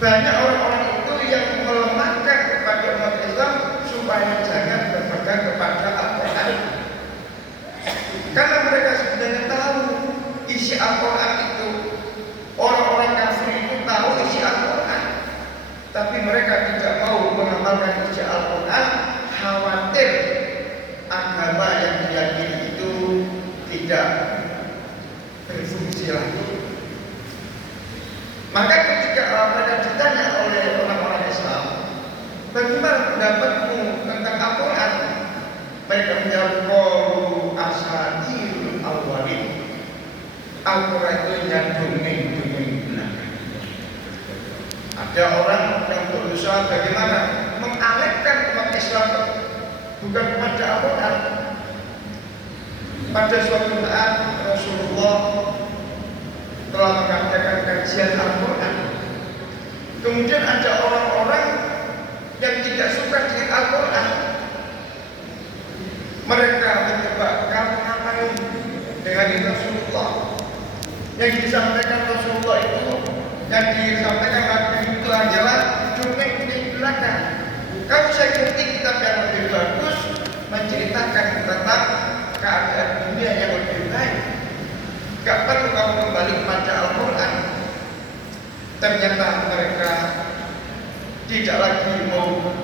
Banyak orang-orang itu yang melemahkan kepada umat Islam supaya jangan berpegang kepada Al-Quran. Karena mereka sebenarnya tahu isi Al-Quran itu. Orang-orang kafir itu tahu isi Al-Quran, tapi mereka tidak mau mengamalkan isi Al-Quran, khawatir agama yang diyakini itu tidak berfungsi lagi. Maka ketika mereka ditanya oleh orang-orang Islam, bagaimana pendapatmu tentang Al-Quran? Mereka menjawab, qalu asatirul awwalin. Al-Quran itu hanya dongeng-dongeng belaka. Ada orang yang berusaha bagaimana mengalihkan umat Islam bukan kepada Al-Quran. Pada suatu saat Rasulullah telah mengadakan kajian Al-Quran. Kemudian ada orang-orang yang tidak suka dengan Al-Quran. Mereka mencoba, kamu ngapain dengan Rasulullah? Yang disampaikan Rasulullah itu, yang disampaikan Nabi itu adalah dongeng belaka. Kalau saya kritik kitab yang lebih bagus menceritakan tentang keadaan dunia yang lebih baik. Gak perlu kamu kembali kepada Al-Quran. Ternyata mereka tidak lagi mau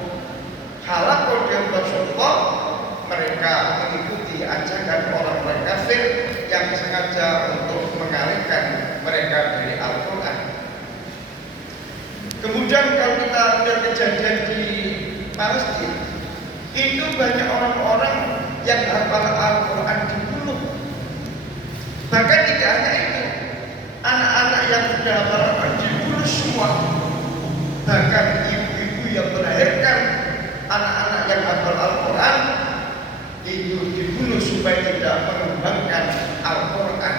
halakul dengan Rasulullah. Mereka mengikuti ajakan orang-orang kafir yang sengaja untuk mengalihkan mereka dari Al-Quran. Kemudian kalau kita lihat kejadian di Palestina, itu banyak orang-orang yang hafal Al-Quran dibunuh. Bahkan tidak hanya itu, anak-anak yang sudah hafal Al-Quran dibunuh semua. Bahkan ibu-ibu yang melahirkan anak-anak yang hafal Al-Quran itu dibunuh supaya tidak mengembangkan Al-Quran.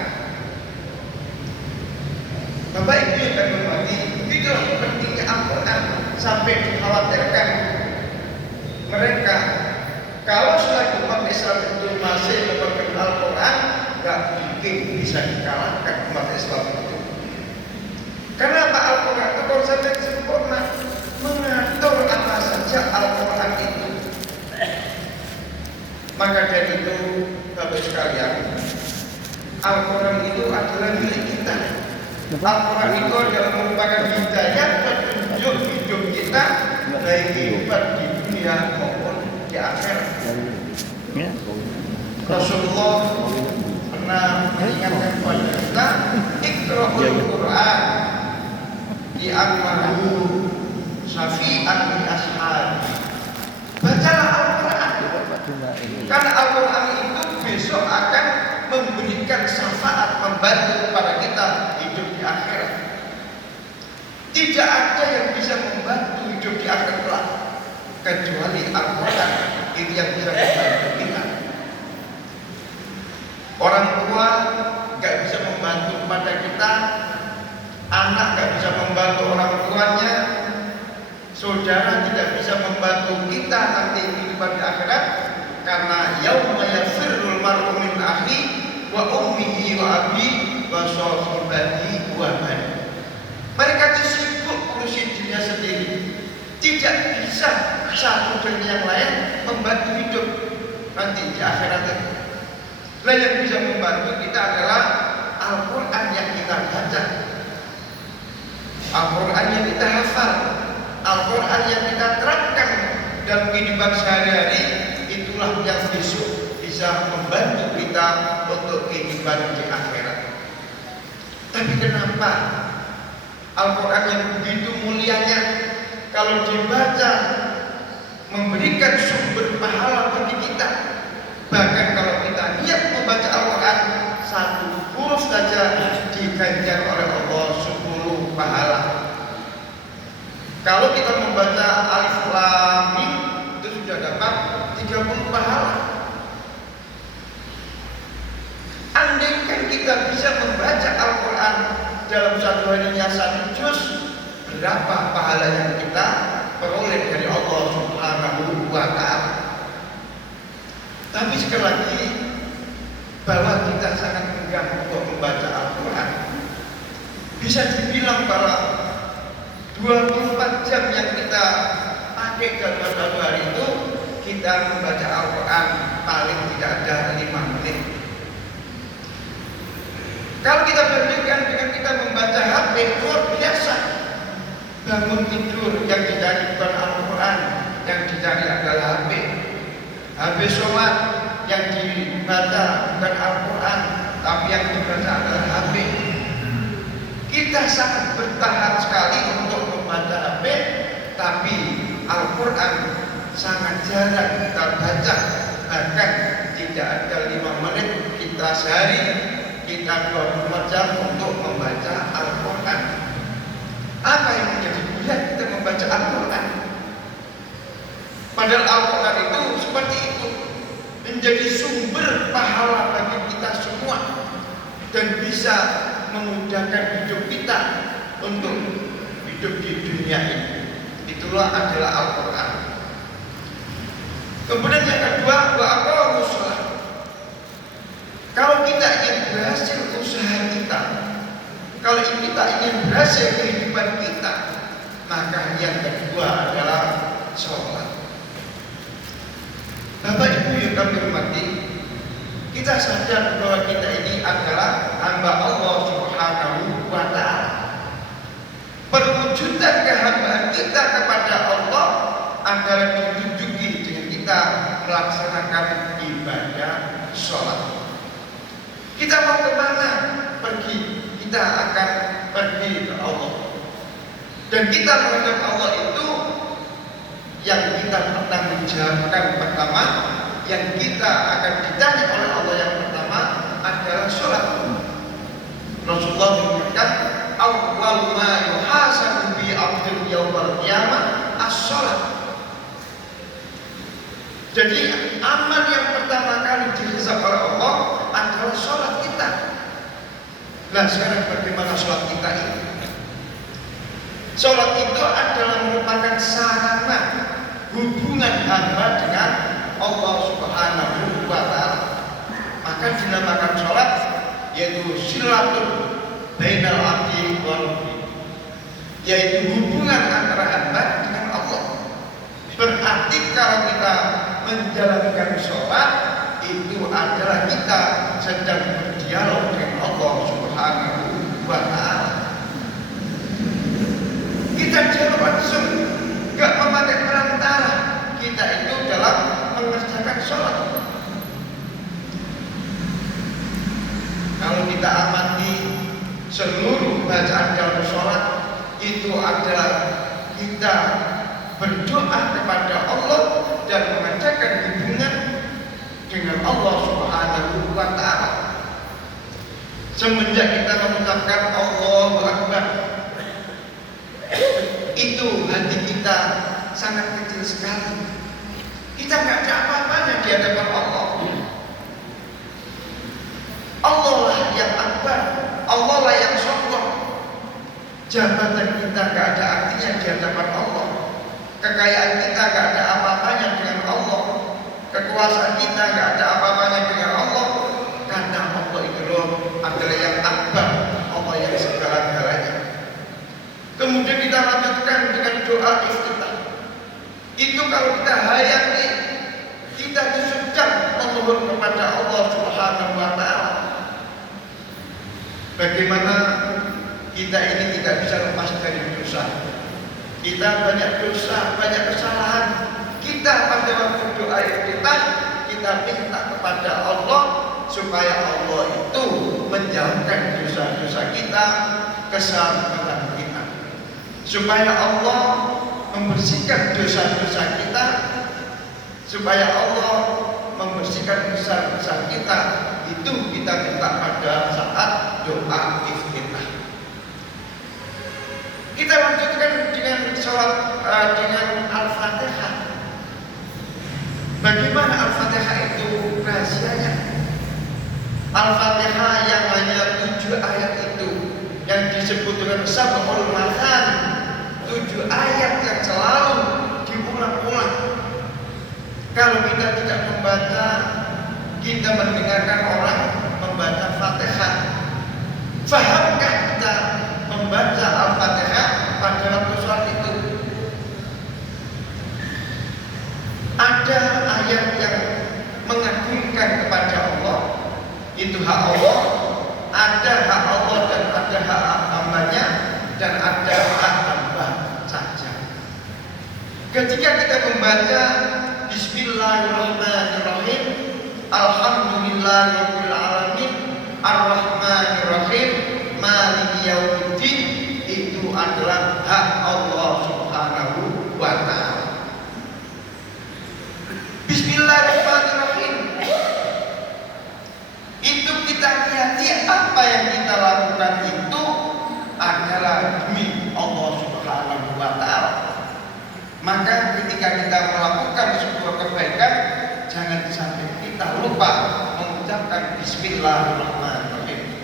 Bapak Ibu yang kami hormati, begitulah pentingnya Al-Quran sampai dikhawatirkan mereka kalau selagi umat Islam itu masih memegang Al-Quran, gak mungkin bisa dikalahkan umat Islam itu. Karena Al-Quran itu konsep yang sempurna, mengatur apa saja Al-Quran itu. Maka dari itu, Bapak sekalian, Al-Quran itu adalah milik kita. Al-Quran itu adalah merupakan hidayah petunjuk hidup kita, baik kehidupan di dunia maupun di akhirat. Rasulullah pernah mengingatkan kepada kita, Iqra'ul Quran di annahu syafi'an li ashabi. Bacalah Al-Quran, karena Al-Quran itu besok akan memberikan syafaat, membantu kepada kita hidup di akhirat. Tidak ada yang bisa membantu hidup di akhirat kelak kecuali Al-Quran. Itu yang bisa membantu kita. Orang tua gak bisa membantu kepada kita, anak gak bisa membantu orang tuanya, saudara tidak bisa membantu kita nanti kehidupan di akhirat. Karena yauma yafirrul mar'u min akhi wa ummihi wa abi wa sahibatihi wa bani. Mereka itu sibuk urusin dirinya sendiri, tidak bisa satu dengan yang lain membantu hidup nanti di akhirat itu. Nah, yang bisa membantu kita adalah Al-Quran yang kita baca, Al-Quran yang kita hafal, Al-Quran yang kita terapkan dalam kehidupan sehari-hari. Itulah yang besok bisa membantu kita untuk kehidupan di akhirat. Tapi kenapa Al-Quran yang begitu mulianya, kalau dibaca memberikan sumber pahala bagi kita? Bahkan kalau kita niat membaca Al-Quran, satu huruf saja diganjar oleh Allah 10 pahala. Kalau kita membaca Alif Lam Mim, itu sudah dapat 30 pahala. Andaikan kita bisa membaca Al-Quran dalam satu harinya 1 juz, berapa pahala yang kita peroleh dari Allah Subhanahu wa Ta'ala. Tapi sekali lagi, bahwa kita sangat enggan untuk membaca Al-Quran, bisa dibilang bahwa 24 jam yang kita pakai dalam satu hari itu, kita membaca Al-Quran paling tidak ada 5 menit. Kalau kita bandingkan dengan kita membaca HP, luar biasa. Bangun tidur yang dicari bukan Al-Quran, yang dicari adalah HP. Habis sholat yang dibaca bukan Al-Quran, tapi yang dibaca adalah HP. Kita sangat bertahan sekali untuk membaca HP, tapi Al-Quran sangat jarang kita baca. Bahkan tidak ada 5 menit kita sehari, kita 24 jam untuk membaca Al-Quran. Apa yang menjadi bulan kita membaca Al-Quran? Padahal Al-Quran itu seperti itu, menjadi sumber pahala bagi kita semua dan bisa memudahkan hidup kita untuk hidup di dunia ini. Itulah adalah Al-Quran. Kemudian yang kedua, wa'aqamus shalah. Kalau kita ingin berhasil usaha kita, kalau kita ingin berhasil kehidupan kita, maka yang kedua adalah sholat. Bapak Ibu yang kami hormati, kita sadar bahwa kita ini adalah hamba Allah Subhanahu wa Ta'ala. Perwujudan kehambaan kita kepada Allah adalah ditunjuki dengan kita melaksanakan ibadah sholat. Kita mau kemana pergi, kita akan pergi ke Allah. Dan kita menghadap Allah itu yang kita bertanggungjawabkan pertama, yang kita akan ditanya oleh Allah yang pertama adalah sholat. Rasulullah mengatakan, awwal ma yuhasabu bi 'abdin yaumal qiyamah as-sholat. Jadi amal yang pertama kali dihisab oleh Allah adalah sholat kita. Nah sekarang bagaimana sholat kita ini? Sholat itu adalah merupakan sarana hubungan hamba dengan Allah Subhanahu wa Ta'ala. Maka dinamakan sholat yaitu silatul bainal abdi wa rabbi, yaitu hubungan antara hamba dengan Allah. Berarti kalau kita menjalankan sholat itu adalah kita sedang berdialog dengan Allah Subhanahu wa Ta'ala. Kita dialog langsung, gak memakai perantara. Kita itu dalam mengerjakan sholat. Kalau kita amati seluruh bacaan dalam sholat, itu adalah kita berdoa kepada Allah dan mengadakan hubungan dengan Allah Subhanahu wa Ta'ala. Semenjak kita mengucapkan Allahu Akbar, itu hati kita sangat kecil sekali. Kita nggak ada apa-apanya di hadapan Allah. Allah lah yang akbar, Allah lah yang sombong. Jabatan kita nggak ada artinya di hadapan Allah. Kekayaan kita nggak ada apa-apanya dengan Allah. Kekuasaan kita nggak ada apa-apanya dengan Allah. Karena Allah itu adalah yang akbar, Allah yang segala-galanya. Kemudian kita lanjutkan dengan doa iftitah. Itu kalau kita hayati, kita sedang memohon kepada Allah Subhanahu wa Ta'ala. Bagaimana kita ini tidak bisa lepas dari dosa. Kita banyak dosa, banyak kesalahan. Kita pada waktu doa iftitah, kita minta kepada Allah supaya Allah itu menjauhkan dosa-dosa kita, kesalahan kita, supaya Allah membersihkan dosa-dosa kita, supaya Allah membersihkan dosa-dosa kita. Itu kita minta pada saat doa iftitah. Kita lanjutkan dengan sholat dengan Al-Fatihah. Bagaimana Al-Fatihah itu rahasianya? Al-Fatihah yang hanya 7 ayat itu, yang disebut dengan Sab'ul Mathani, 7 ayat yang selalu diulang-ulang. Kalau kita tidak membaca, kita mendengarkan orang membaca Fatihah. Fahamkah kita membaca Al-Fatihah pada waktu sholat? Ketika kita membaca Bismillahirrahmanirrahim, Alhamdulillahirabbil alamin, Ar-Rahmanirrahim, Maliki yaumiddin, itu adalah hak Allah Subhanahu wa taala. Bismillahirrahmanirrahim. Itu kita lihat apa yang kita lakukan itu adalah demi Allah Subhanahu wa taala. Maka ketika kita melakukan sebuah kebaikan, jangan sampai kita lupa mengucapkan Bismillahirrahmanirrahim.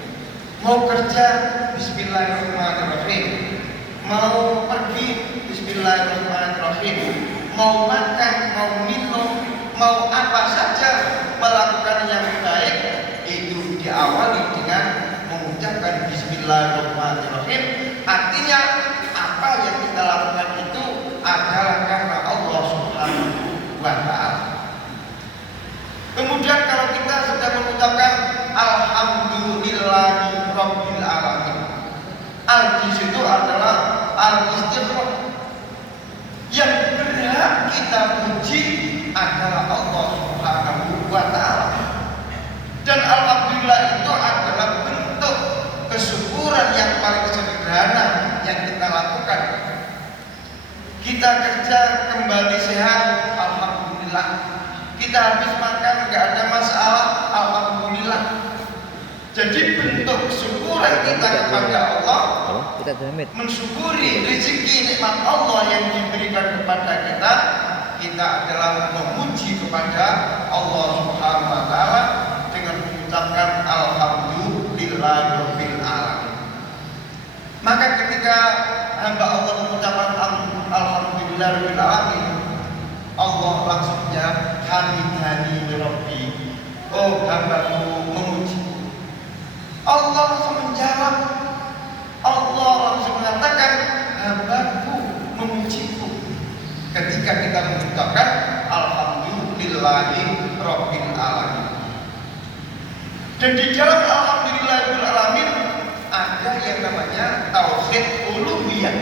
Mau kerja, Bismillahirrahmanirrahim. Mau pergi, Bismillahirrahmanirrahim. Mau makan, mau minum, mau apa saja melakukan yang baik, itu diawali dengan mengucapkan Bismillahirrahmanirrahim. Artinya apa yang kita lakukan itu adalah karena Allah Subhanahu wa taala. Kemudian kalau kita sudah mengucapkan Alhamdulillahirabbil alamin, di situ adalah al-istighraq. Yang berhak kita puji adalah Allah Subhanahu wa taala. Dan alhamdulillah itu adalah bentuk kesyukuran yang paling sederhana yang kita lakukan. Kita kerja kembali sehat, alhamdulillah. Kita habis makan nggak ada masalah, alhamdulillah. Jadi bentuk kesyukuran kita kepada Allah, mensyukuri rezeki nikmat Allah yang diberikan kepada kita adalah memuji kepada Allah Subhanahu wa taala dengan mengucapkan alhamdulillahirabbil alamin. Maka ketika hamba Allah mengucapkan alhamdulillahirabbil alamin, Allah langsung jawab hamidani rabbi. Oh, hambaku memuji. Allah langsung menjawab. Allah langsung mengatakan hambaku memujiku. Ketika kita mengucapkan alhamdulillahirabbil alamin. Dan di dalam alhamdulillahirabbil alamin ada yang namanya tauhid uluhiyah,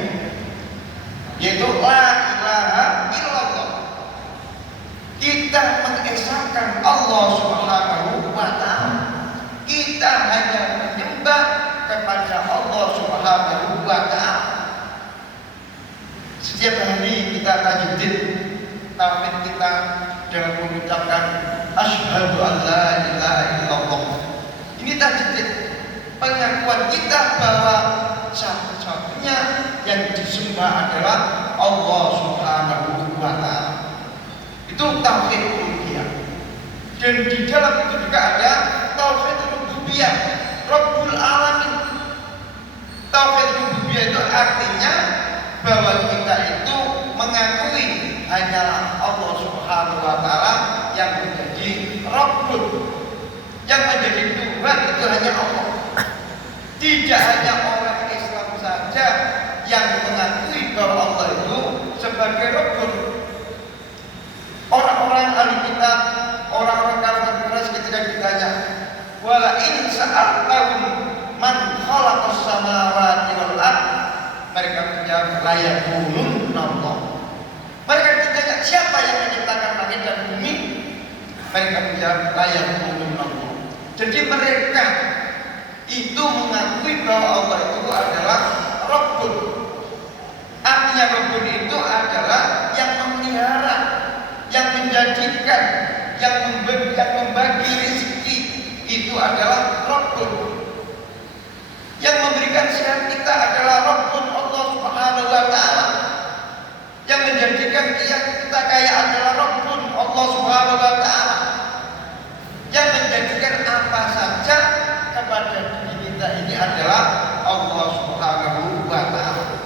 yaitu la ilaha illallah. Kita mengesahkan Allah Subhanahu wa taala. Kita hanya menyembah kepada Allah Subhanahu wa taala. Setiap hari kita tajdid tauhid kita dengan mengucapkan asyhadu an la ilaha illallah. Ini tajdid, pengakuan kita bahwa satu-satunya yang disembah adalah Allah Subhanahu wa taala. Itu tauhid uluhiyah. Dan di dalam itu juga ada tauhid rububiyah, Rabbul alamin. Tauhid rububiyah itu artinya bahwa kita itu mengakui hanyalah Allah Subhanahu wa taala yang menjadi Rabbul. Yang menjadi Tuhan itu hanya Allah. Tidak hanya orang Islam saja yang mengakui bahwa Allah itu sebagai Rabbul. Orang-orang ahli kitab, orang-orang kafir Quraisy ketika ditanya, wala in sa'altahum man khalaqas samawati wal ard, mereka menjawab la yaqulun Allah. Mereka ditanya siapa yang menciptakan langit dan bumi, mereka menjawab la yaqulun Allah. Jadi mereka itu mengakui bahwa Allah itu adalah Rabbul. Artinya Rabbul itu adalah yang memelihara, yang menjadikan, yang membagi rezeki, itu adalah Rabbul. Yang memberikan sehat kita adalah Rabbul, Allah Subhanahu wa taala. Yang menjadikan kita kaya adalah Rabbul, Allah Subhanahu wa taala. Yang menjadikan apa saja kepada diri kita ini adalah Allah Subhanahu wa taala.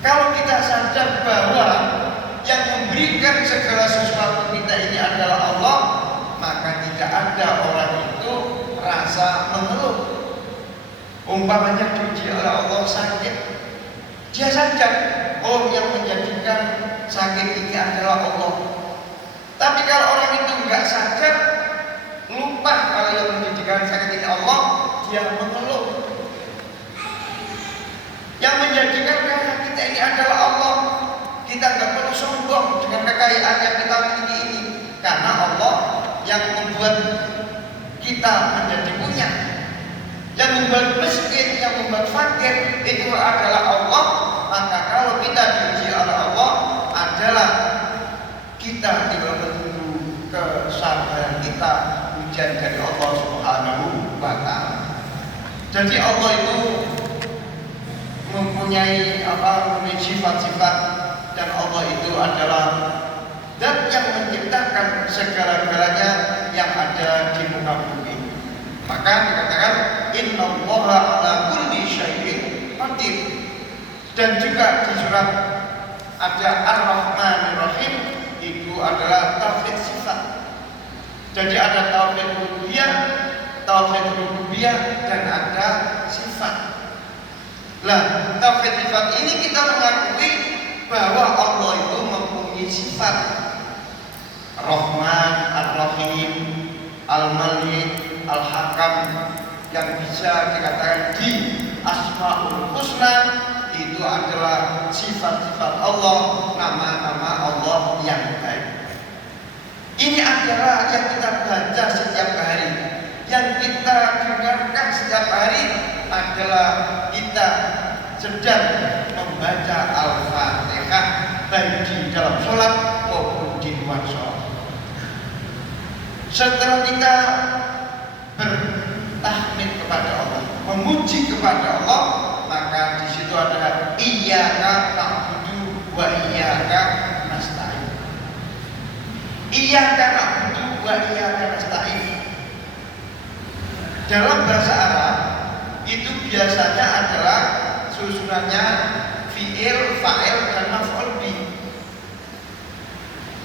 Kalau kita sadar bahwa yang memberikan segala sesuatu kita ini adalah Allah, maka tidak ada orang itu rasa mengeluh. Umpamanya diuji oleh Allah sakit, dia sadar, oh yang menjadikan sakit ini adalah Allah. Tapi kalau orang itu nggak sadar, lupa kalau yang menjadikan sakit ini Allah, dia mengeluh. Yang menjadikan kaya kita ini adalah Allah. Kita nggak perlu dengan kekayaan yang kita miliki ini? Karena Allah yang membuat kita menjadi punya. Yang membuat miskin, yang membuat fakir itu adalah Allah. Maka kalau kita diuji oleh Allah adalah kita tinggal menunggu kesabaran kita, ujian dari Allah Subhanahu wa Ta'ala. Jadi Allah itu mempunyai sifat-sifat, dan Allah itu adalah zat yang menciptakan segala-galanya yang ada di muka bumi. Maka dikatakan innallaha ala kulli syai'in qadir. Dan juga di surat ada Ar-Rahmanir Rahim, itu adalah tauhid sifat. Jadi ada tauhid uluhiyah, tauhid rububiyah, dan ada sifat. Lah, tauhid sifat ini kita mengakui bahwa Allah itu mempunyai sifat Rahman, Ar-Rahim, Al-Malik, Al-Hakam, yang bisa dikatakan di Asmaul Husna. Itu adalah sifat-sifat Allah, nama-nama Allah yang baik. Ini adalah yang kita baca setiap hari, yang kita dengarkan setiap hari adalah kita sedang membaca Al-Fatihah, baik di dalam sholat maupun di luar sholat. Setelah kita bertahmid kepada Allah, memuji kepada Allah, maka di situ ada iyyaka na'budu wa iyyaka nasta'in. Iyyaka na'budu wa iyyaka nasta'in dalam bahasa Arab itu biasanya adalah susunannya fi'il, fa'il, dan maf'ul bi.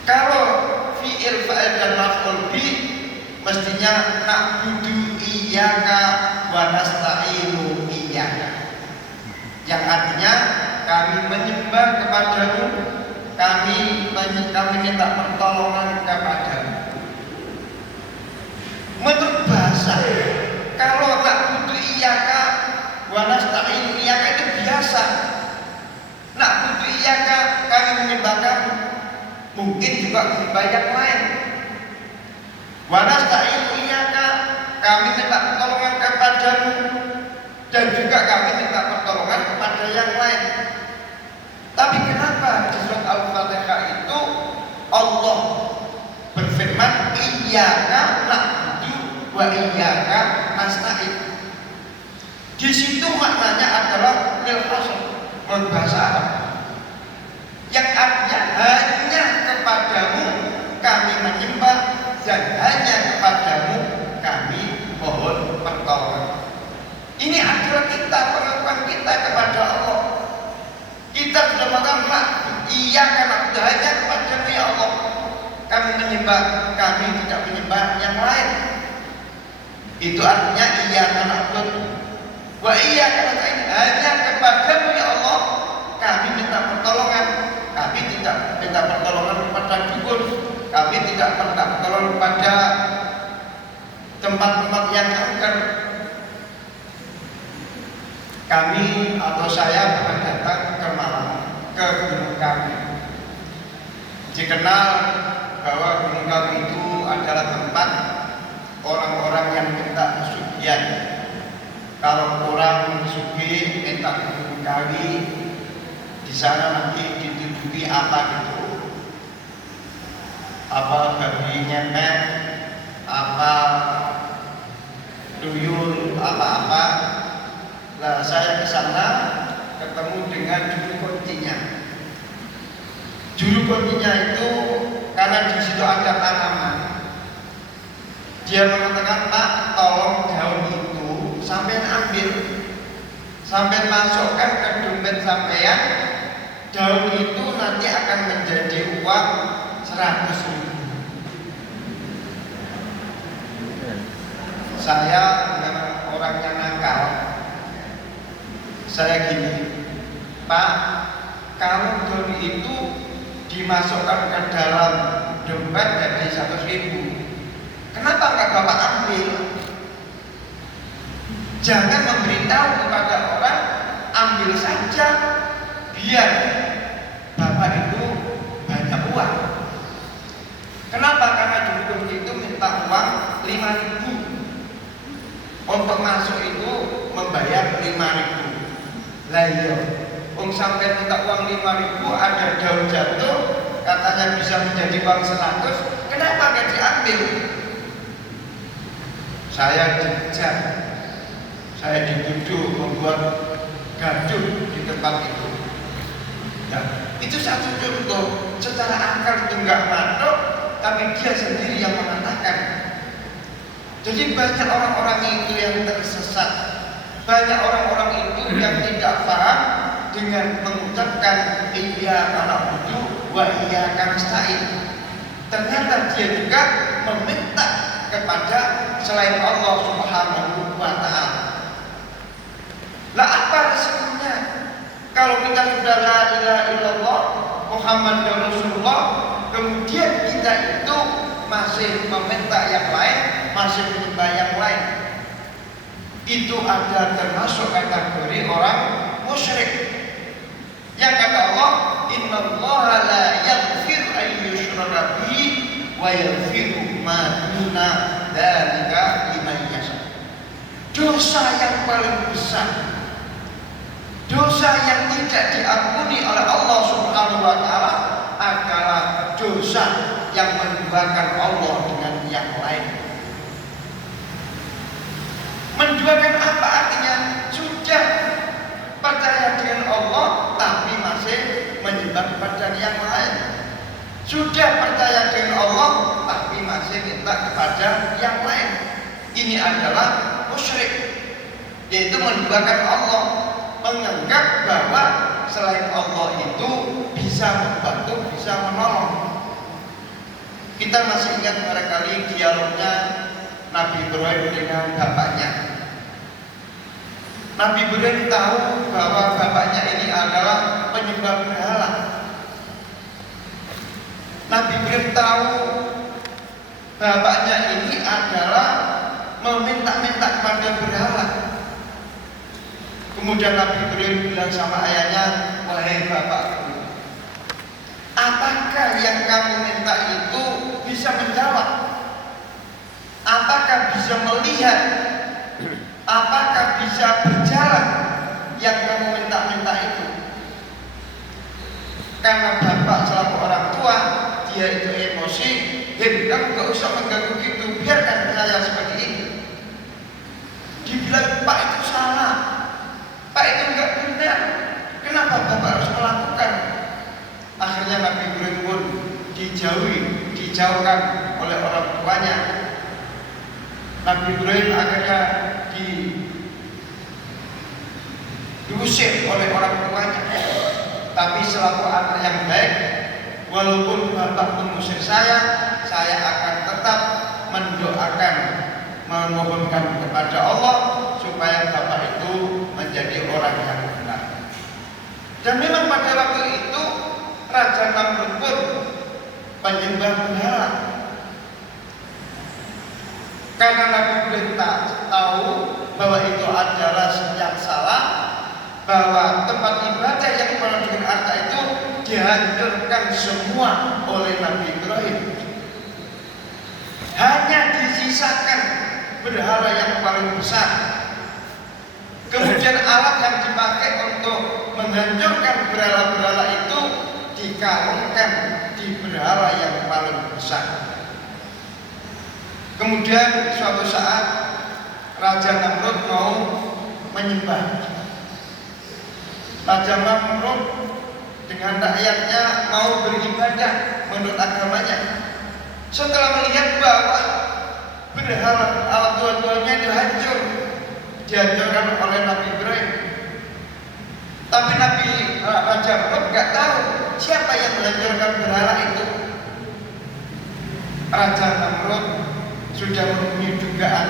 Kalau fi'il, fa'il, dan maf'ul bi mestinya na'budu iyyaka wa nasta'inu iyyaka, yang artinya kami menyembah kepadamu, kami minta pertolongan kepadamu. Menurut bahasa, kalau na'budu iyyaka wa nasta'inu iyyaka itu biasa. Na'budu iyyaka, kami menyembah kamu, mungkin juga menyembah yang lain. Wa nasta'inu iyyaka, kami minta pertolongan kepadamu, dan juga kami minta pertolongan kepada yang lain. Tapi kenapa di surat Al-Fatihah itu Allah berfirman iyyaka na'budu wa iyyaka nasta'in? Di situ maknanya adalah lil hasr, berbahasa Arab, yang artinya hanya kepadamu kami menyembah dan hanya kepadamu kami mohon pertolongan. Ini adalah kita, pengakuan kita kepada Allah. Kita sudah mengatakan iya karena hanya kepada-Mu ya Allah kami menyembah, kami tidak menyembah yang lain. Itu artinya iya karena wa iya karena hanya kepada-Mu ya Allah kami minta pertolongan. Kami tidak minta pertolongan kepada dukun, kami tidak minta pertolongan kepada tempat-tempat yang angker. Kami atau saya pernah datang ke Malang, ke Gunung Kawi. Dikenal bahwa Gunung Kawi itu adalah tempat orang-orang yang minta pesugihan. Kalau orang sugih minta ke Gunung Kawi, di sana nanti dituduhi apa gitu, apa babi nyepet, apa tuyul, apa-apa. Nah, saya ke sana ketemu dengan juru kuncinya. Juru kuncinya itu karena di situ ada tanaman. Dia mengatakan, "Pak, tolong daun itu sampai ambil, sampai masukkan ke dompet sampean. Daun itu nanti akan menjadi uang 100.000." Saya dengan orangnya nakal. Saya gini, "Pak, kalau daun itu dimasukkan ke dalam dompet jadi 100.000, kenapa nggak Bapak ambil? Jangan memberitahu kepada orang, ambil saja, biar Bapak itu banyak uang." 5.000. Untuk masuk itu membayar 5.000. Lah iya, sampai minta uang 5.000, ada daun jatuh, katanya bisa menjadi uang 100, kenapa nggak diambil? Saya dikejar, saya dituduh membuat gaduh di tempat itu. Ya, itu satu contoh. Secara akal itu nggak masuk, tapi dia sendiri yang mengatakan. Jadi banyak orang-orang itu yang tersesat, banyak orang-orang itu yang tidak paham dengan mengucapkan iyyaka na'budu wa iyyaka nasta'in. Ternyata dia juga meminta kepada selain Allah Subhanahu wa ta'ala. Lah apa resikonya? Kalau kita sudah la ilaha illallah Muhammadur Rasulullah, kemudian kita itu masih meminta yang lain, masih menyembah yang lain, itu ada termasuk kategori orang musyrik. Yang kata Allah, innallaha la yaghfiru an yushraka bihi wa yaghfiru ma duna dzalika liman yasha. Dosa yang paling besar, dosa yang tidak diampuni oleh Allah Subhanahu wa taala adalah dosa yang menduakan Allah dengan yang lain. Menduakan apa artinya? Sudah percaya dengan Allah tapi masih menyembah kepada yang lain. Sudah percaya dengan Allah tapi masih minta kepada yang lain. Ini adalah musyrik, yaitu menduakan Allah, menganggap bahwa selain Allah itu bisa membantu, bisa menolong. Kita masih ingat barangkali dialognya Nabi Ibrahim dengan bapaknya. Nabi Ibrahim tahu bahwa bapaknya ini adalah penyembah berhala. Nabi Ibrahim tahu bapaknya ini adalah meminta-minta kepada berhala. Kemudian Nabi Ibrahim bilang sama ayahnya, wahai bapakku, apakah yang kamu minta itu bisa menjawab? Apakah bisa melihat? Apakah bisa berjalan yang kamu minta-minta itu? Karena bapak selaku orang tua, dia itu emosi. Hei, kamu gak usah mengganggu gitu, biarkan saya seperti ini. Dibilang Pak itu salah, Pak itu enggak benar. Kenapa bapak harus melakukan? Akhirnya Nabi Ibrahim pun dijauhkan oleh orang tuanya. Nabi Ibrahim akhirnya diusir oleh orang tuanya. Tapi selaku anak yang baik, walaupun bapak mengusir saya akan tetap mendoakan, memohonkan kepada Allah supaya bapak itu menjadi orang yang benar. Dan memang pada waktu itu Raja Namrud pun penyembah berhala. Karena Nabi Ibrahim tahu bahwa itu adalah yang salah, bahwa tempat ibadah yang penuh dengan harta itu dihancurkan semua oleh Nabi Ibrahim. Hanya disisakan berhala yang paling besar. Kemudian alat yang dipakai untuk menghancurkan berhala-berhala itu dikalungkan di berhala yang paling besar. Kemudian suatu saat Raja Namrud mau menyembah. Raja Namrud dengan rakyatnya mau beribadah menurut agamanya. Setelah melihat bahwa berhala alat tuan-tuannya itu hancur, dihancurkan oleh Nabi Ibrahim. Tapi Raja Namrud nggak tahu siapa yang menghancurkan berhala itu. Raja Namrud sudah mempunyai dugaan,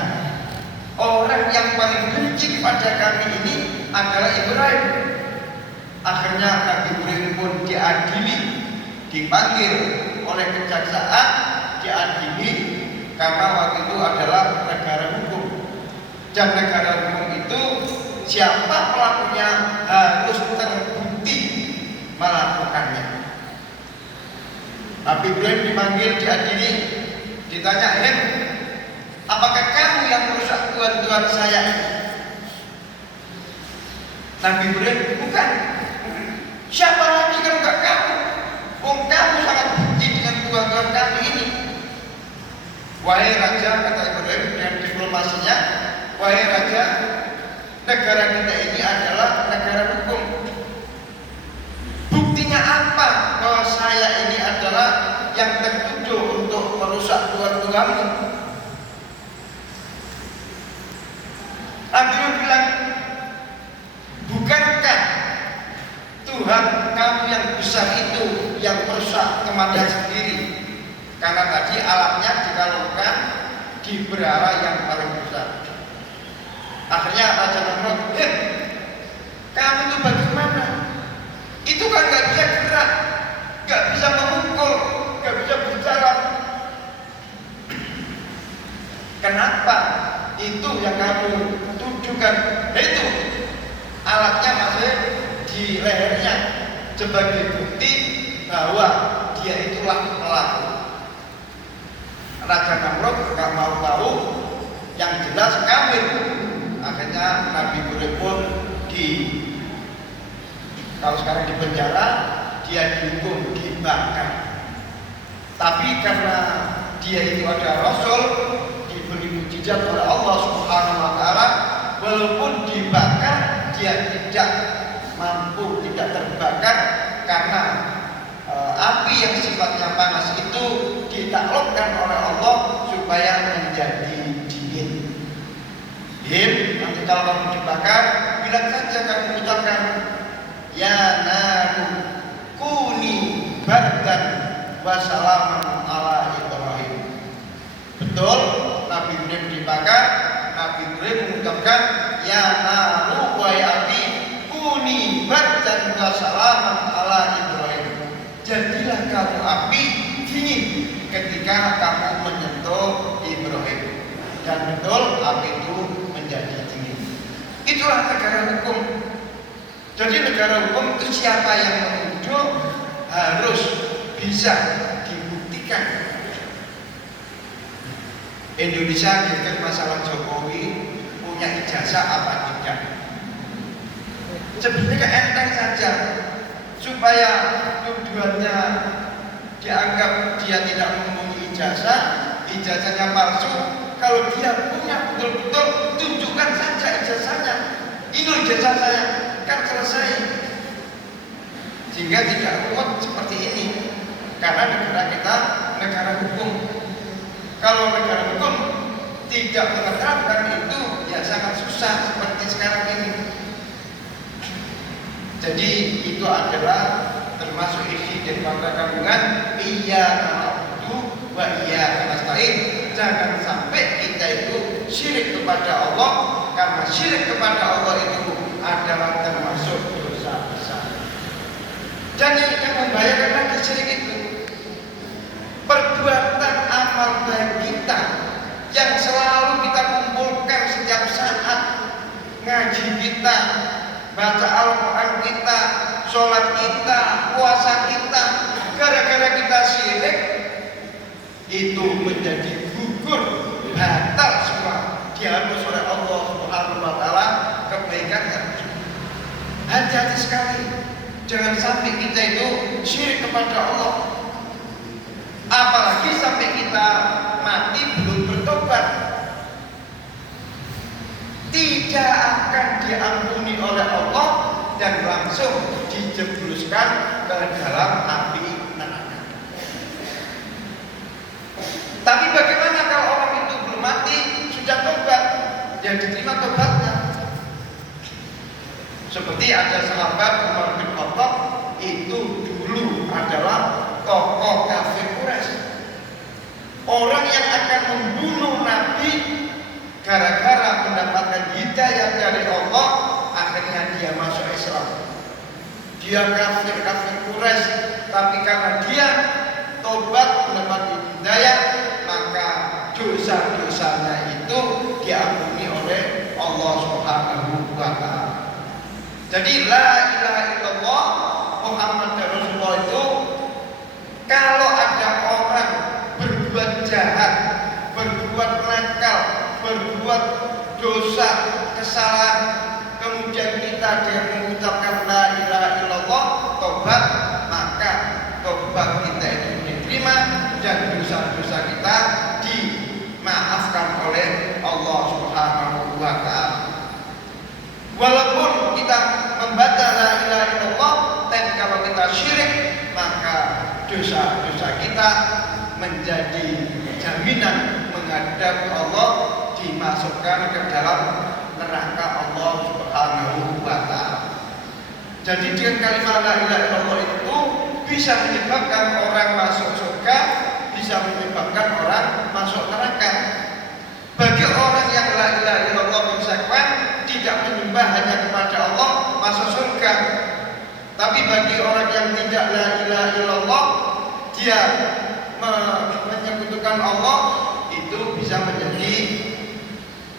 orang yang paling benci pada kami ini adalah Ibrahim. Akhirnya Nabi Ibrahim pun dipanggil oleh kejaksaan, diadili karena waktu itu adalah negara hukum. Dan negara hukum itu siapa pelakunya harus terbukti melakukannya. Nabi Ibrahim dipanggil, diadili, ditanya, Apakah kamu yang merusak Tuhan-Tuhan saya ini? Nabi Ibrahim, bukan. Siapa lagi kalau enggak kamu? Kamu sangat benci dengan Tuhan-Tuhan kami ini. Wahai raja, kata Ibrahim dengan diplomasinya, wahai raja, negara kita ini adalah negara hukum. Buktinya apa bahwa saya ini adalah yang tertuduh untuk merusak Tuhan-Tuhanmu? Nabi bilang, bukankah Tuhan kamu yang besar itu yang merusak temannya sendiri? Karena tadi alatnya dikalungkan di berhala yang paling besar. Akhirnya Raja Namrud, kamu itu bagaimana? Itu kan gak bisa gerak, gak bisa memukul, gak bisa bicara. Kenapa? Itu yang kamu tujukan. Itu alatnya masih di lehernya sebagai bukti bahwa dia itulah pelaku. Raja Namrud gak mau tahu, yang jelas kafir. Akhirnya Nabi Ibrahim pun kalau sekarang di penjara, dia dihukum, dibakar. Tapi karena dia itu adalah Rasul, diberi mukjizat oleh Allah Subhanahu Wa Taala, walaupun dibakar dia tidak mampu, tidak terbakar karena api yang sifatnya panas itu ditaklukkan oleh Allah supaya menjadi dingin. Nanti kalau kamu dibakar, bilang saja kamu ucapkan, ya naru kuni bardan wa salaman ala Ibrahim. Betul, Nabi Ibrahim dibakar, Nabi Ibrahim mengucapkan, ya naru wa api kuni bardan wa salaman ala Ibrahim. Jadilah kamu api dingin ketika kamu menyentuh Ibrahim. Dan betul, api itu menjadi dingin. Itulah negara hukum. Jadi negara hukum itu siapa yang menuduh harus bisa dibuktikan. Indonesia dengan masalah Jokowi punya ijazah apa tidak? Sebenarnya enteng saja supaya tuduhannya dianggap dia tidak mempunyai ijazah, ijazahnya palsu. Kalau dia punya betul-betul, tunjukkan saja ijazahnya. Ini ijazah saya, kan selesai. Sehingga tidak ruwet seperti ini. Karena negara kita negara hukum. Kalau negara hukum tidak menerapkan itu, ya sangat susah seperti sekarang ini. Jadi itu adalah termasuk isi daripada kandungan iyyaka na'budu wa iyyaka nasta'in. Jangan sampai kita itu syirik kepada Allah, karena syirik kepada Allah itu adalah termasuk dosa besar. Dan yang membahayakan lagi syirik itu perbuatan amal baik kita yang selalu kita kumpulkan setiap saat, ngaji kita, baca Al-Quran kita, sholat kita, puasa kita, gara-gara kita syirik itu menjadi gugur, batal semua, dihapus oleh Allah Subhanahu Wa Taala kebaikannya. Hati-hati sekali, jangan sampai kita itu syirik kepada Allah. Apalagi sampai kita mati belum bertobat, tidak akan diampuni oleh Allah dan langsung dijebloskan ke dalam api neraka. Tapi bagaimana kalau orang itu belum mati sudah tobat, ya diterima tobatnya? Seperti ada sahabat Umar bin Khattab, itu dulu adalah tokoh kafir Quraisy, orang yang akan membunuh Nabi. Gara-gara mendapatkan hidayah dari Allah, akhirnya dia masuk Islam. Dia kafir Quraisy, tapi karena dia tobat mendapat hidayah, maka dosa-dosanya itu diampuni oleh Allah Subhanahu Wa Taala. Jadi la ilaha illallah Muhammad Rasulullah itu, kalau ada orang berbuat jahat, berbuat nakal, kesalahan, kemudian kita dengan mengucapkan la ilaha illallah, tobat, maka tobat kita itu diterima dan dosa-dosa kita dimaafkan oleh Allah Subhanahu wa Ta'ala. Walaupun kita membaca la ilaha illallah, tapi kalau kita syirik, maka dosa-dosa kita menjadi jaminan menghadap Allah, dimasukkan ke dalam neraka Allah Subhanahu wa Ta'ala. Jadi dengan kalimat la ilaha illallah itu bisa menyebabkan orang masuk surga, bisa menyebabkan orang masuk neraka. Bagi orang yang la ilaha illallah konsekuen, tidak menyembah hanya kepada Allah, masuk surga. Tapi bagi orang yang tidak la ilaha illallah, dia menyekutukan Allah, itu bisa menjadi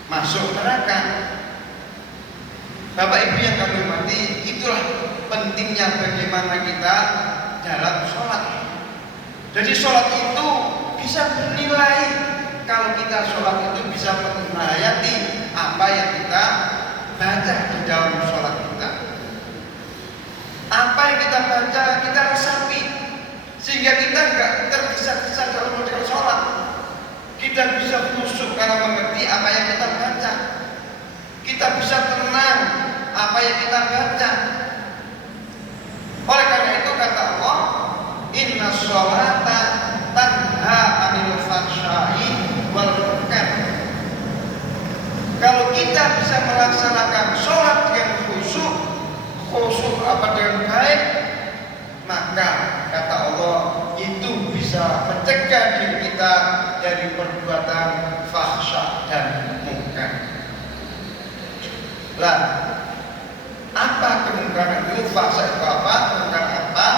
masuk neraka. Bapak Ibu yang kami hormati, itulah pentingnya bagaimana kita dalam sholat. Jadi sholat itu bisa bernilai kalau kita sholat itu bisa menghayati apa yang kita baca di dalam sholat kita. Apa yang kita baca kita resapi, sehingga kita nggak tergesa-gesa dalam mengerjakan sholat. Kita bisa khusyuk karena mengerti apa yang kita baca. Kita bisa tenang apa yang kita baca. Oleh karena itu kata Allah, inna sholata tanha anil fahsya'i wal munkar. Kalau kita bisa melaksanakan sholat dengan khusyuk apa dengan baik, maka kata Allah itu bisa mencegah diri kita dari perbuatan fahsya dan munkar. Lah, apa kemungkaran itu? Fahsya itu apa? Munkar apa?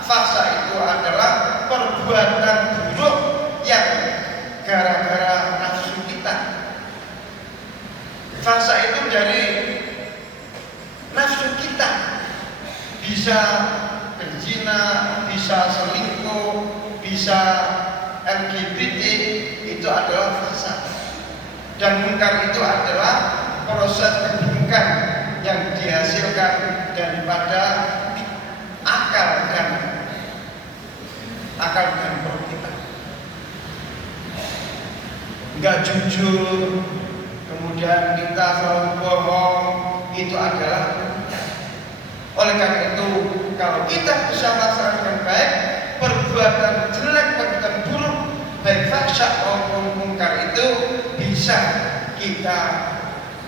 Fahsya itu adalah perbuatan buruk yang gara-gara nafsu kita. Fahsya itu dari nafsu kita, bisa berzina, bisa selingkuh, bisa LGBT, itu adalah fahsya. Dan munkar itu adalah proses keburukan yang dihasilkan daripada akal dan perut kita. Enggak jujur, kemudian kita selalu bohong, itu adalah munkar. Oleh karena itu, kalau kita bisa melaksanakan baik, perbuatan jelek, perbuatan buruk, baik fahsya maupun munkar itu bisa kita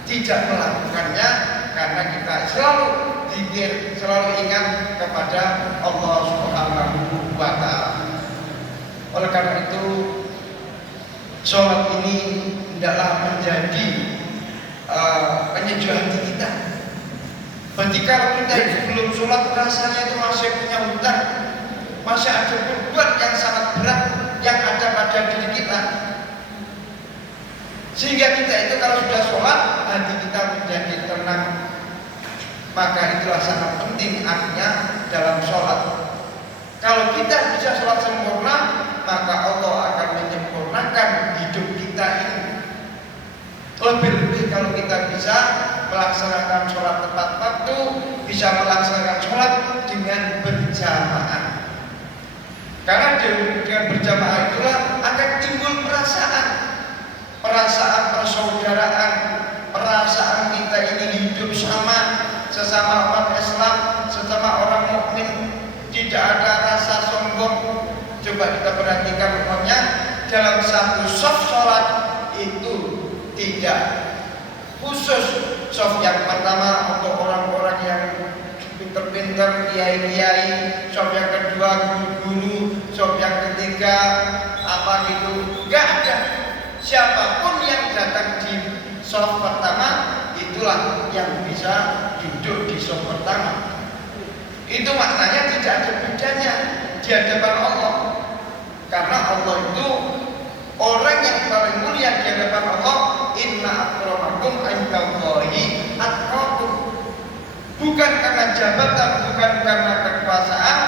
tidak melakukannya karena kita selalu zikir, selalu ingat kepada Allah Subhanahu wa Ta'ala. Oleh karena itu, sholat ini tidaklah menjadi penyejuk hati kita. Berarti kalau kita belum sholat, rasanya itu masih punya hutang, masih ada beban yang sangat berat yang ada pada diri kita. Sehingga kita itu kalau sudah sholat, hati kita menjadi tenang. Maka itulah sangat penting artinya dalam sholat. Kalau kita bisa sholat sempurna, maka Allah akan menyempurnakan hidup kita ini. Lebih-lebih kalau kita bisa melaksanakan sholat tepat waktu, bisa melaksanakan sholat dengan berjamaah. Karena dengan berjamaah itulah akan timbul perasaan persaudaraan, perasaan kita ini hidup sesama umat Islam, sesama orang mukmin, tidak ada rasa sombong. Coba kita perhatikan umpamanya dalam satu shaf sholat itu tidak khusus shaf yang pertama untuk orang-orang yang pinter-pinter, kiai-kiai, shaf yang kedua guru-guru, shaf yang ketiga apa gitu, enggak ada. Siapapun yang datang di shaf pertama, itulah yang bisa duduk di shaf pertama. Itu maknanya tidak ada bedanya di hadapan Allah. Karena Allah itu orang yang paling mulia di hadapan Allah. Inna akramakum indallahi atqakum. Bukan karena jabatan, bukan karena kekuasaan,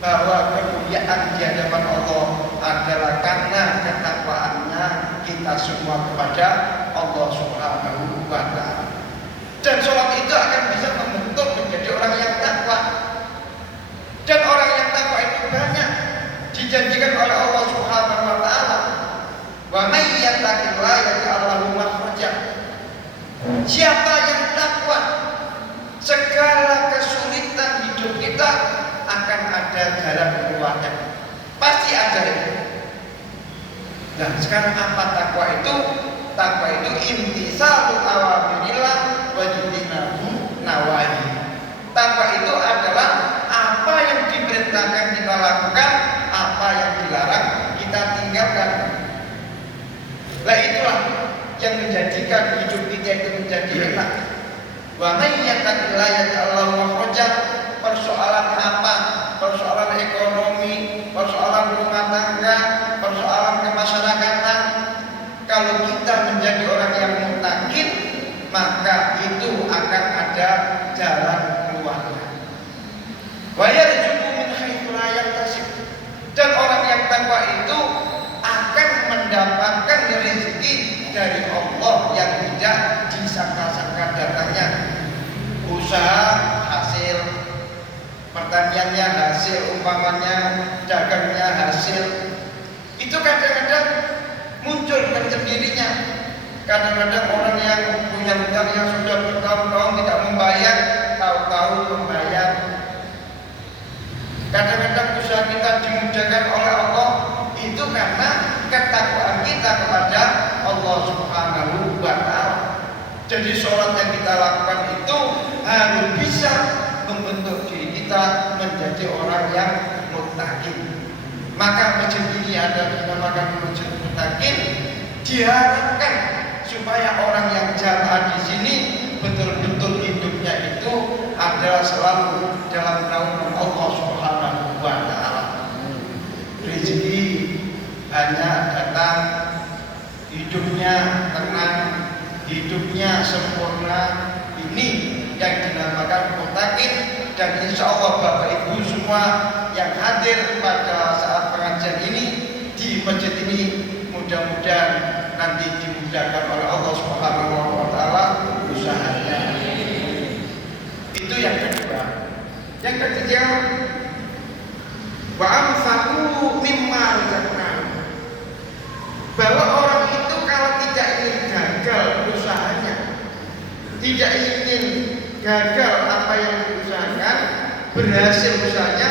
bahwa kemuliaan di hadapan Allah adalah karena ketakwaannya kita semua kepada Allah Subhanahu wa ta'ala. Dan sholat itu akan bisa membentuk menjadi orang yang takwa. Dan orang yang takwa itu banyak dijanjikan oleh Allah Subhanahu wa ta'ala. Wa may yattaqillaha yaj'al lahu makhraja. Siapa yang takwa, segala kesulitan hidup kita akan ada jalan keluarnya. Pasti ada itu. Nah, sekarang apa takwa itu? Takwa itu imtisalul awamirillah wa jitinabu nawahi. Takwa itu adalah apa yang diperintahkan kita lakukan, apa yang dilarang kita tinggalkan. Nah, itulah yang menjadikan hidup kita itu menjadi enak. Wa may yattaqillaha yaj'al lahu makhraja. Persoalan apa? Persoalan ekonomi, persoalan rumah tangga, persoalan kemasyarakatan. Kalau kita menjadi orang yang muttaqin, maka itu akan ada jalan keluarnya. Wa yarzuqu min haitsu la yahtasib. Dan orang yang takwa itu akan mendapatkan rezeki dari Allah yang tidak disangka-sangka datangnya. Usaha hasil, pertaniannya hasil, umpamanya dagangnya hasil. Itu kadang-kadang muncul dengan sendirinya. Kadang-kadang orang yang punya hutang yang sudah bertahun-tahun tidak membayar, tahu-tahu membayar. Kadang-kadang usaha kita dimudahkan oleh Allah, itu karena ketakwaan kita kepada Allah Subhanahu wa ta'ala. Jadi sholat yang kita lakukan itu harus bisa membentuk diri kita menjadi orang yang muttaqin. Maka masjid ini ada dinamakan masjid muttaqin, diharapkan supaya orang yang jamaah di sini betul-betul hidupnya itu adalah selalu dalam naungan Allah Subhanahu wa ta'ala. Rezeki hanya datang, hidupnya tenang, hidupnya sempurna. Ini yang dinamakan muttaqin. Dan insya Allah Bapak Ibu semua yang hadir pada saat pengajian ini di masjid ini, mudah-mudahan nanti dimudahkan oleh Allah Subhanahu wa ta'ala usahanya. Itu yang kedua. Yang ketiga, wa anfaqu mimma razaqnakum. Bahwa orang itu kalau tidak ingin gagal usahanya, tidak ingin gagal apa yang diusahakan, berhasil usahanya,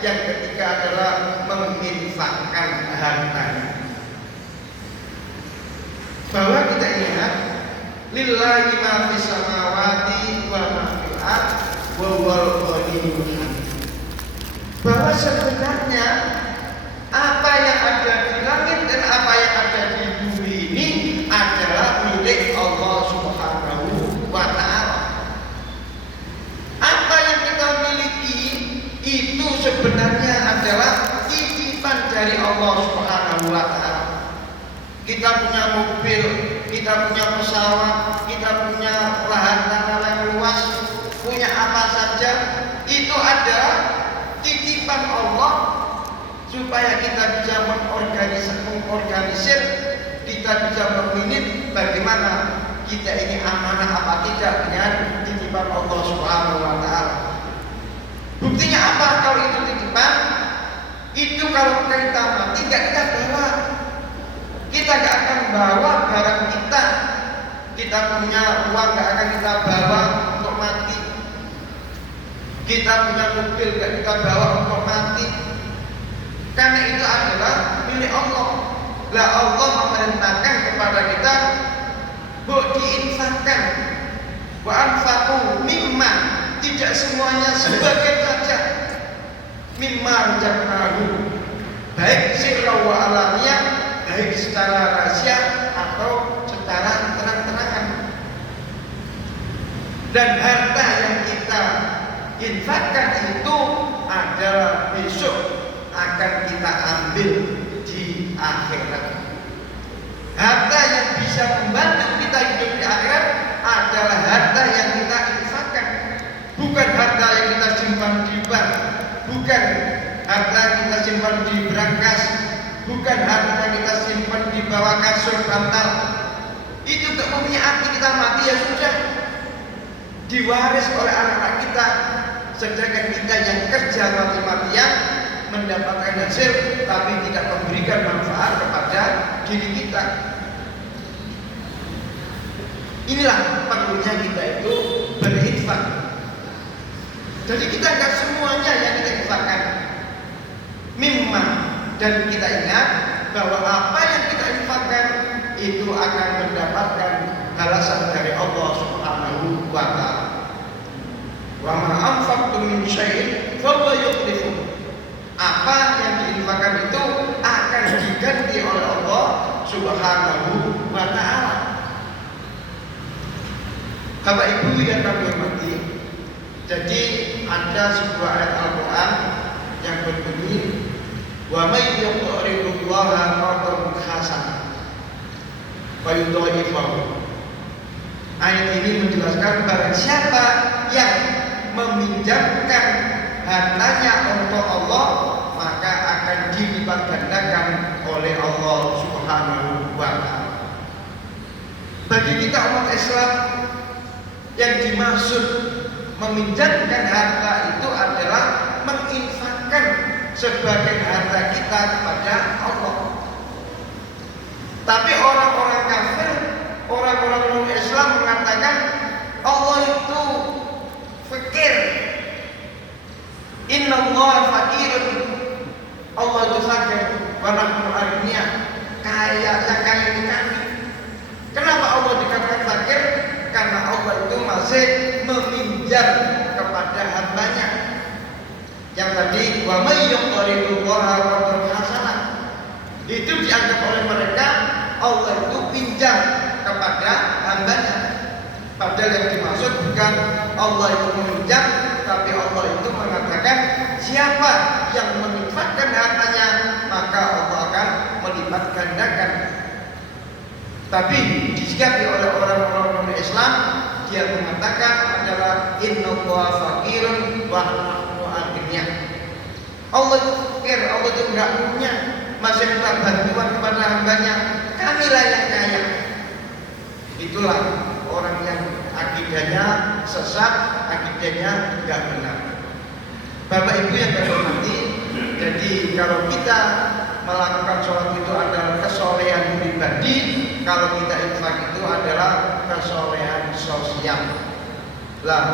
yang ketiga adalah menginfakkan hartanya. Bahwa kita ingat, lillahi ma fis samawati wa ma fil ardh wa huwal ghaniyyul hamid. Bahwa sebenarnya apa yang ada di langit dan apa yang ada di bumi ini adalah milik Allah Subhanahu wa ta'ala. Apa yang kita miliki itu sebenarnya adalah titipan dari Allah Subhanahu wa ta'ala. Kita punya mobil, kita punya pesawat, kita punya lahan tanah yang luas, punya apa saja, itu adalah titipan Allah supaya kita bisa mengorganisir, kita bisa memilih bagaimana kita ini amanah apa tidak dengan titipan Allah Subhanahu wa ta'ala. Buktinya apa kalau itu titipan? Itu kalau kita mati tidak kita bawa. Kita gak akan bawa barang kita. Kita punya uang gak akan kita bawa untuk mati. Kita punya mobil gak kita bawa untuk mati. Karena itu adalah milik Allah. Lah Allah memerintahkan kepada kita, buat diinfakkan. Wa anfaqu mimma, tidak semuanya, sebagian saja. Mimma razaqnahu, baik sirra wa alaniyah, baik secara rahasia atau secara terang-terangan. Dan harta yang kita infakkan itu adalah besok akan kita ambil di akhirat. Harta yang bisa membantu kita hidup di akhirat adalah harta yang kita infakkan, bukan harta yang kita simpan di bank, bukan harta yang kita simpan di brankas, bukan harta yang kita simpan di bawah kasur bantal. Itu gak mempunyai arti kita mati ya sudah, diwaris oleh anak-anak kita. Sedangkan kita yang kerja mati-matian mendapatkan hasil tapi tidak memberikan manfaat kepada diri kita. Inilah perlunya kita itu berinfak. Jadi kita nggak semuanya yang kita infakkan. Mimman, dan kita ingat bahwa apa yang kita infakkan itu akan mendapatkan balasan dari Allah Subhanahu wa taala. Wa ma anfaqtum min syai'in fa huwa yukhlifu. Apa yang diinfakkan itu akan diganti oleh Allah Subhanahu wa taala. Bapak Ibu yang kami hormati, jadi ada sebuah ayat Al-Quran yang berbunyi, wa may yuqridullaha qardan hasanan fa yudha'ifahu. Ayat ini menjelaskan barang siapa yang meminjamkan hartanya untuk Allah, maka akan dilipat gandakan oleh Allah Subhanahu wa taala. Bagi kita umat Islam, yang dimaksud meminjamkan harta itu adalah menginfakkan sebagian harta kita kepada Allah. Tapi orang-orang kafir, orang-orang non-Islam mengatakan Allah itu fakir. Innallaha fakirun. Allah itu fakir, wa nahnu aghnia. Kaya ini kami. Kenapa Allah dikatakan fakir? Karena Allah itu masih meminjam kepada hambanya. Yang tadi wa may yuqridullaha qardan hasanan, itu dianggap oleh mereka Allah itu pinjam kepada hambanya. Padahal yang dimaksud bukan Allah itu meminjam, tapi Allah itu mengatakan siapa yang menginfakkan hartanya maka Allah akan melipat gandakan. Tapi disikapi oleh orang-orang non-Islam, dia mengatakan adalah innallaha fakirun wa nahnu aghnia. Allah itu fakir, Allah itu enggak punya, masih minta bantuan kepada hambanya. Kamilah yang kaya. Itulah orang yang akidahnya sesat, akidahnya enggak benar. Bapak Ibu yang terhormati, jadi kalau kita melakukan sholat itu adalah kesolehan pribadi, kalau kita infak itu adalah kesolehan sosial. Lah,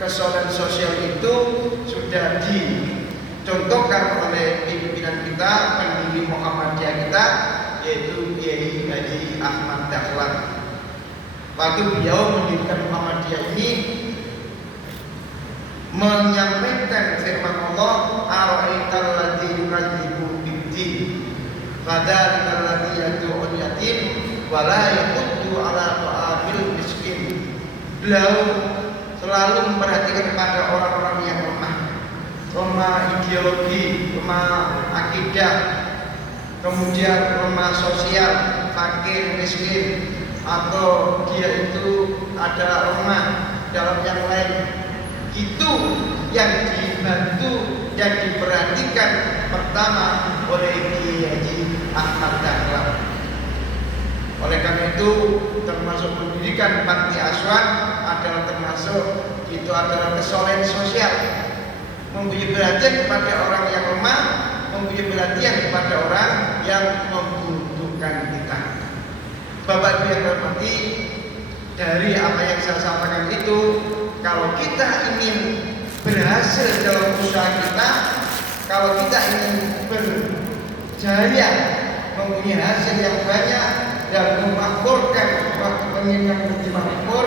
kesolehan sosial itu sudah dicontohkan oleh pimpinan kita, pendiri Muhammadiyah kita, yaitu Kiai Haji Ahmad Dahlan. Waktu beliau mendirikan Muhammadiyah ini, menyampaikan firman Allah, ara'aital ladzi yukadzibu biddin fadzalika alladzi yad'ul yatim wa la yahuddu 'ala ta'amil miskin. Beliau selalu memperhatikan kepada orang-orang yang lemah ideologi, lemah akidah, kemudian lemah sosial, fakir, miskin, atau dia itu ada lemah dalam yang lain. Itu yang dibantu, yang diperhatikan pertama oleh Kiai Haji Ahmad Dahlan. Oleh karena itu, termasuk pendidikan panti asuhan adalah termasuk itu adalah kesolehan sosial, mempunyai perhatian kepada orang yang lemah, mempunyai perhatian kepada orang yang membutuhkan kita. Bapak Ibu yang hormati, dari apa yang saya sampaikan itu, kalau kita ingin berhasil dalam usaha kita, kalau kita ingin berjaya mempunyai hasil yang banyak dan memakmurkan waktu yang lebih makmur,